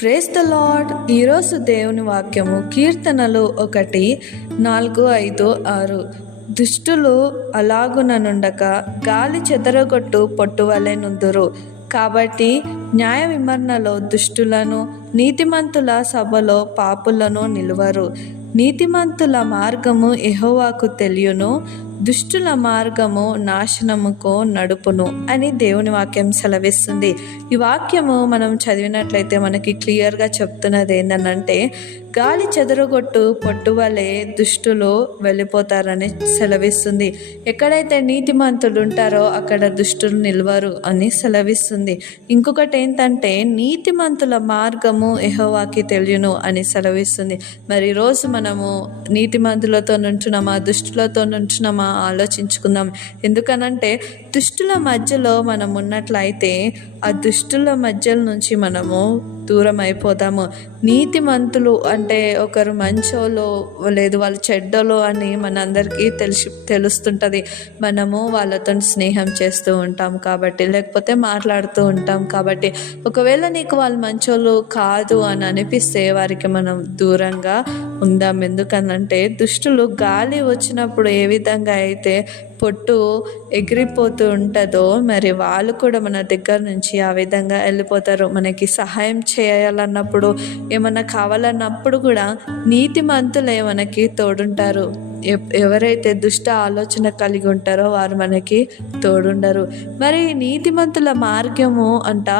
Praise the lord ఈరోజు దేవుని వాక్యము కీర్తనలు ఒకటి నాలుగు ఐదు ఆరు. దుష్టులు అలాగుననుండక గాలి చెదరగొట్టు పొట్టువలె నుందురు కాబట్టి న్యాయ విమరణలో దుష్టులను నీతిమంతుల సభలో పాపులను నిలువరు. నీతిమంతుల మార్గము ఎహోవాకు తెలియను. దుష్టుల మార్గము నాశనముకో నడుపును అని దేవుని వాక్యం సెలవిస్తుంది. ఈ వాక్యము మనం చదివినట్లయితే మనకి క్లియర్గా చెప్తున్నది ఏంటంటే గాలి చెదరగొట్టు పొట్టు వలె దుష్టులు వెళ్ళిపోతారని సెలవిస్తుంది. ఎక్కడైతే నీతిమంతులు ఉంటారో అక్కడ దుష్టులు నిల్వరు అని సెలవిస్తుంది. ఇంకొకటి ఏంటంటే నీతిమంతుల మార్గము ఎహోవాకి తెలియను అని సెలవిస్తుంది. మరి ఈరోజు మనము నీతిమంతులతో నుంచున్నామా దుష్టులతో నుంచున్నామా ఆలోచించుకుందాం. ఎందుకనంటే దుష్టుల మధ్యలో మనం ఉన్నట్లయితే ఆ దుష్టుల మధ్య నుంచి మనము దూరం అయిపోతాము నీతిమంతులు అంటే ఒకరు మంచోలో లేదు వాళ్ళు చెడ్డలో అని మనందరికీ తెలిసి తెలుస్తుంటుంది. మనము వాళ్ళతో స్నేహం చేస్తూ ఉంటాం కాబట్టి లేకపోతే మాట్లాడుతూ ఉంటాం కాబట్టి. ఒకవేళ నీకు వాళ్ళు మంచోళ్ళు కాదు అని అనిపిస్తే వారికి మనం దూరంగా ఉందాం. ఎందుకనంటే దుష్టులు గాలి వచ్చినప్పుడు ఏ విధంగా అయితే పొట్టు ఎగిరిపోతూ ఉంటుందో మరి వాళ్ళు కూడా మన దగ్గర నుంచి ఆ విధంగా వెళ్ళిపోతారు. మనకి సహాయం చేయాలన్నప్పుడు ఏమన్నా కావాలన్నప్పుడు కూడా నీతిమంతులే మనకి తోడుంటారు. ఎవరైతే దుష్ట ఆలోచన కలిగి ఉంటారో వారు మనకి తోడుండరు. మరి నీతిమంతుల మార్గము అంట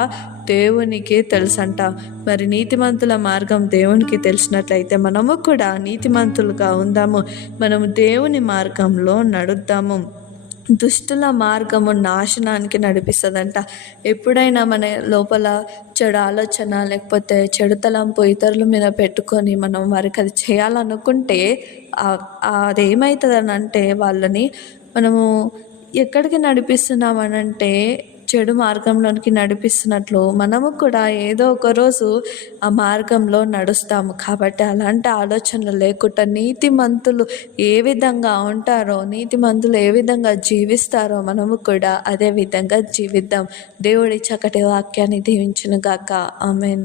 దేవునికి తెలుసంట. మరి నీతిమంతుల మార్గం దేవునికి తెలిసినట్లయితే మనము కూడా నీతిమంతులుగా ఉందాము. మనము దేవుని మార్గంలో నడుద్దాము. దుష్టుల మార్గము నాశనానికి నడిపిస్తుందంట. ఎప్పుడైనా మన లోపల చెడు ఆలోచన లేకపోతే చెడు తలంపు ఇతరుల మీద పెట్టుకొని మనం వారికి అది చేయాలనుకుంటే అది అదేమవుతుందని అంటే వాళ్ళని మనము ఎక్కడికి నడిపిస్తున్నామనంటే చెడు మార్గంలోనికి నడిపిస్తున్నట్లు మనము కూడా ఏదో ఒక రోజు ఆ మార్గంలో నడుస్తాము. కాబట్టి అలాంటి ఆలోచనలు లేకుండా నీతిమంతులు ఏ విధంగా ఉంటారో నీతిమంతులు ఏ విధంగా జీవిస్తారో మనము కూడా అదే విధంగా జీవిద్దాం. దేవుడి చక్కటి వాక్యాన్ని దీవించును గాక ఆమెన్.